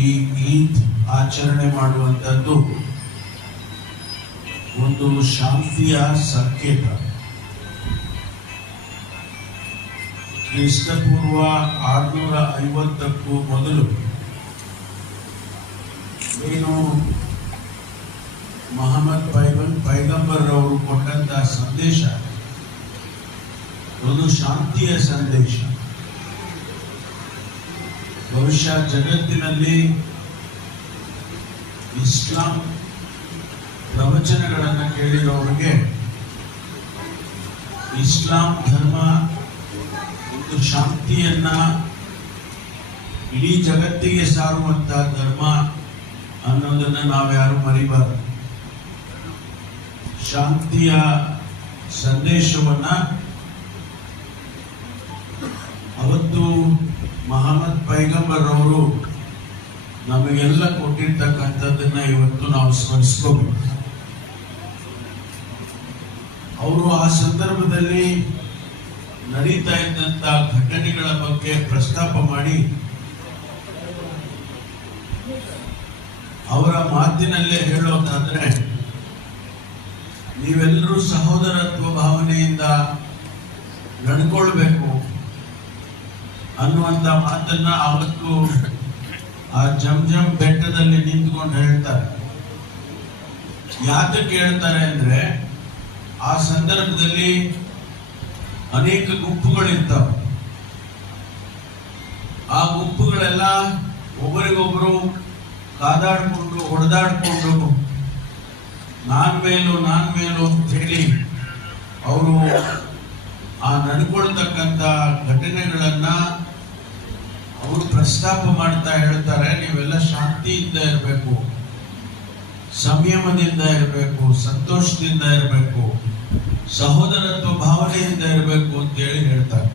ಈ ಈದ್ ಆಚರಣೆ ಮಾಡುವಂಥದ್ದು ಒಂದು ಶಾಂತಿಯ ಸಂಕೇತ. ಕ್ರಿಸ್ತಪೂರ್ವ 650ಕ್ಕೂ ಮೊದಲು ಏನು ಮೊಹಮ್ಮದ್ ಪೈಗಂಬರ್ ಅವರು ಕೊಟ್ಟಂತಹ ಸಂದೇಶ ಒಂದು ಶಾಂತಿಯ ಸಂದೇಶ. ಬಹುಶಃ ಜಗತ್ತಿನಲ್ಲಿ ಇಸ್ಲಾಂ ಪ್ರವಚನಗಳನ್ನು ಕೇಳಿರೋರಿಗೆ ಇಸ್ಲಾಂ ಧರ್ಮ ಒಂದು ಶಾಂತಿಯನ್ನ ಇಡೀ ಜಗತ್ತಿಗೆ ಸಾರುವಂತಹ ಧರ್ಮ ಅನ್ನೋದನ್ನ ನಾವ್ಯಾರು ಮರಿಬಾರದು. ಶಾಂತಿಯ ಸಂದೇಶವನ್ನ ಅವತ್ತು ಮೊಹಮ್ಮದ್ ಪೈಗಂಬರ್ ಅವರು ನಮಗೆಲ್ಲ ಕೊಟ್ಟಿರ್ತಕ್ಕಂಥದ್ದನ್ನ ಇವತ್ತು ನಾವು ಸ್ಮರಿಸ್ಕೋಬೇಕು. ಅವರು ಆ ಸಂದರ್ಭದಲ್ಲಿ ನಡೀತಾ ಇದ್ದಂತ ಘಟನೆಗಳ ಬಗ್ಗೆ ಪ್ರಸ್ತಾಪ ಮಾಡಿ ಅವರ ಮಾತಿನಲ್ಲೇ ಹೇಳೋದಾದ್ರೆ, ನೀವೆಲ್ಲರೂ ಸಹೋದರತ್ವ ಭಾವನೆಯಿಂದ ನಡ್ಕೊಳ್ಬೇಕು ಅನ್ನುವಂತ ಮಾತನ್ನ ಅವತ್ತು ಆ ಜಮ್ ಬೆಟ್ಟದಲ್ಲಿ ನಿಂತ್ಕೊಂಡು ಹೇಳ್ತಾರೆ. ಯಾತಕ್ಕೆ ಹೇಳ್ತಾರೆ ಅಂದ್ರೆ, ಆ ಸಂದರ್ಭದಲ್ಲಿ ಅನೇಕ ಗುಂಪುಗಳಿರ್ತಾವೆ. ಆ ಗುಂಪುಗಳೆಲ್ಲ ಒಬ್ಬರಿಗೊಬ್ಬರು ಕಾದಾಡ್ಕೊಂಡು ಹೊಡೆದಾಡ್ಕೊಂಡು ನಾನ್ ಮೇಲು ಅಂತ ಹೇಳಿ ಅವರು ಆ ನಡ್ಕೊಳ್ತಕ್ಕಂಥ ಘಟನೆಗಳನ್ನ ಅವರು ಪ್ರಸ್ತಾಪ ಮಾಡ್ತಾ ಹೇಳ್ತಾರೆ. ನೀವೆಲ್ಲ ಶಾಂತಿಯಿಂದ ಇರಬೇಕು, ಸಂಯಮದಿಂದ ಇರಬೇಕು, ಸಂತೋಷದಿಂದ ಇರಬೇಕು, ಸಹೋದರತ್ವ ಭಾವನೆಯಿಂದ ಇರಬೇಕು ಅಂತ ಹೇಳಿ ಹೇಳ್ತಾರೆ.